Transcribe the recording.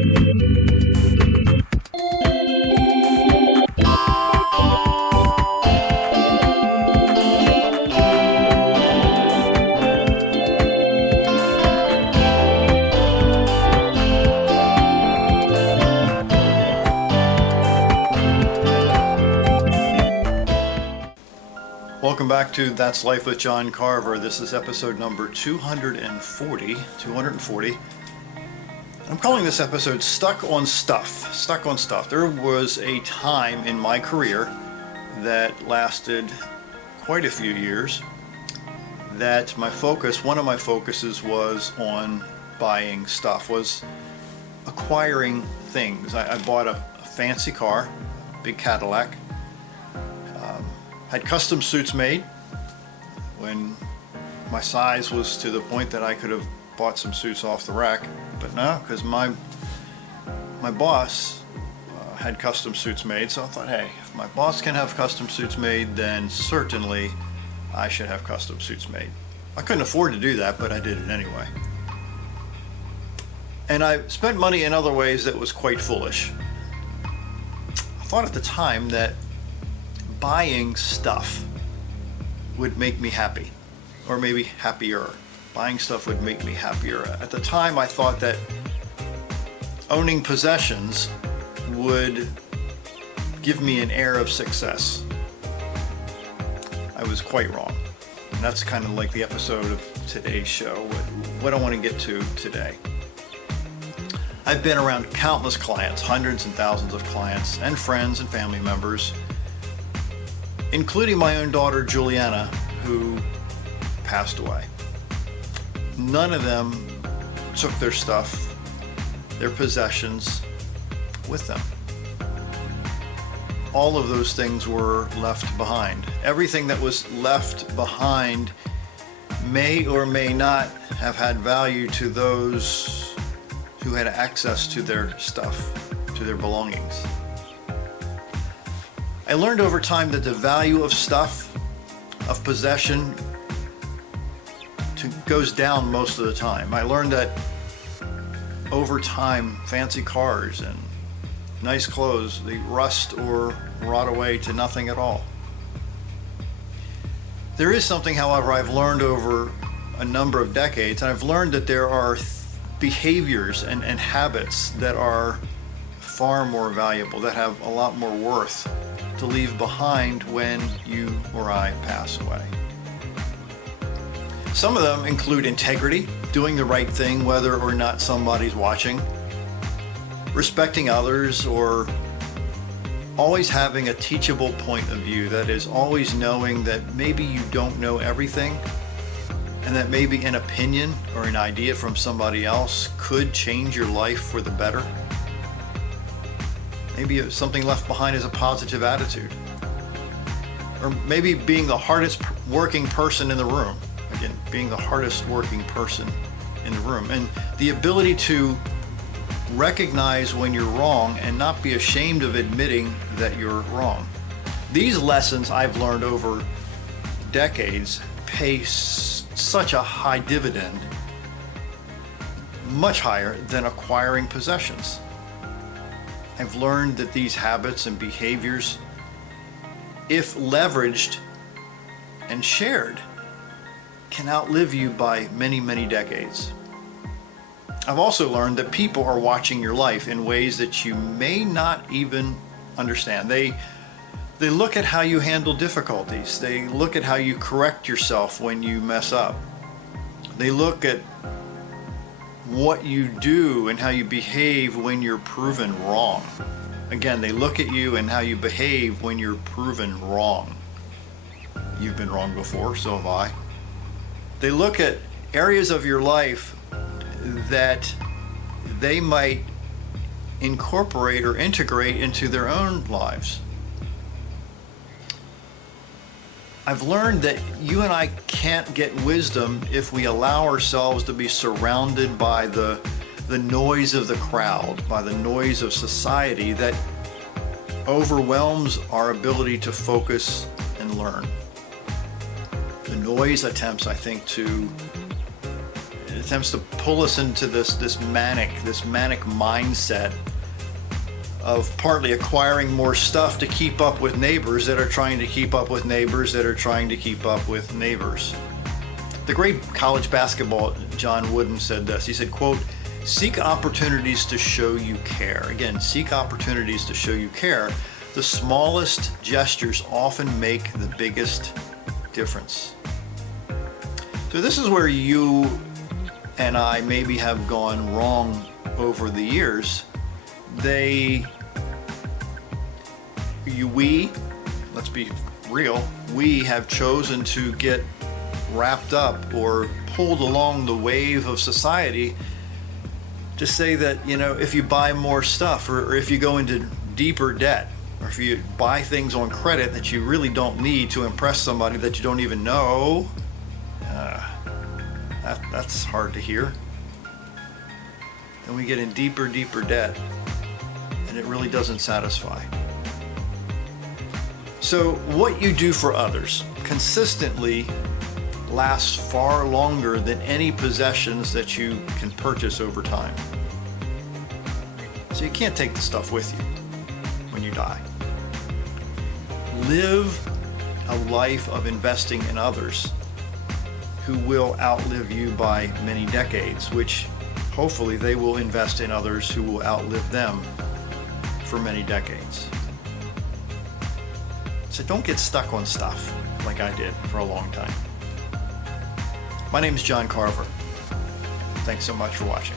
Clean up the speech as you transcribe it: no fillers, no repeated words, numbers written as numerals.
Welcome back to That's Life with John Carver. This is episode number 240. I'm calling this episode Stuck on Stuff. Stuck on Stuff. There was a time in my career that lasted quite a few years that one of my focuses was on buying stuff, was acquiring things. I bought a fancy car, a big Cadillac. Had custom suits made when my size was to the point that I could have bought some suits off the rack, but no, because my boss had custom suits made, so I thought, hey, if my boss can have custom suits made, then certainly I should have custom suits made. I couldn't afford to do that, but I did it anyway. And I spent money in other ways that was quite foolish. I thought at the time that buying stuff would make me happy, or maybe happier. Buying stuff would make me happier. At the time, I thought that owning possessions would give me an air of success. I was quite wrong. And that's kind of like the episode of today's show, what I want to get to today. I've been around countless clients, hundreds and thousands of clients, and friends and family members, including my own daughter, Juliana, who passed away. None of them took their stuff, their possessions, with them. All of those things were left behind. Everything that was left behind may or may not have had value to those who had access to their stuff, to their belongings. I learned over time that the value of stuff, of possession, goes down most of the time. I learned that over time, fancy cars and nice clothes, they rust or rot away to nothing at all. There is something, however, I've learned over a number of decades, and I've learned that there are behaviors and habits that are far more valuable, that have a lot more worth to leave behind when you or I pass away. Some of them include integrity, doing the right thing whether or not somebody's watching, respecting others, or always having a teachable point of view. That is, always knowing that maybe you don't know everything, and that maybe an opinion or an idea from somebody else could change your life for the better. Maybe something left behind is a positive attitude. Or maybe being the hardest working person in the room. Again, being the hardest working person in the room. And the ability to recognize when you're wrong and not be ashamed of admitting that you're wrong. These lessons I've learned over decades pay such a high dividend, much higher than acquiring possessions. I've learned that these habits and behaviors, if leveraged and shared, can outlive you by many, many decades. I've also learned that people are watching your life in ways that you may not even understand. They look at how you handle difficulties. They look at how you correct yourself when you mess up. They look at what you do and how you behave when you're proven wrong. Again, they look at you and how you behave when you're proven wrong. You've been wrong before, so have I. They look at areas of your life that they might incorporate or integrate into their own lives. I've learned that you and I can't get wisdom if we allow ourselves to be surrounded by the noise of the crowd, by the noise of society that overwhelms our ability to focus and learn. The noise attempts, I think, to attempts to pull us into this manic mindset of partly acquiring more stuff to keep up with neighbors that are trying to keep up with neighbors that are trying to keep up with neighbors. The great college basketball John Wooden said this. He said, quote, "Seek opportunities to show you care." Again, seek opportunities to show you care. The smallest gestures often make the biggest difference. So this is where you and I maybe have gone wrong over the years. Let's be real, we have chosen to get wrapped up or pulled along the wave of society to say that, if you buy more stuff or if you go into deeper debt or if you buy things on credit that you really don't need to impress somebody that you don't even know, that's hard to hear. And we get in deeper debt, and it really doesn't satisfy. So what you do for others consistently lasts far longer than any possessions that you can purchase over time. So you can't take the stuff with you when you die. Live a life of investing in others who will outlive you by many decades, which hopefully they will invest in others who will outlive them for many decades. So don't get stuck on stuff like I did for a long time. My name is John Carver. Thanks so much for watching.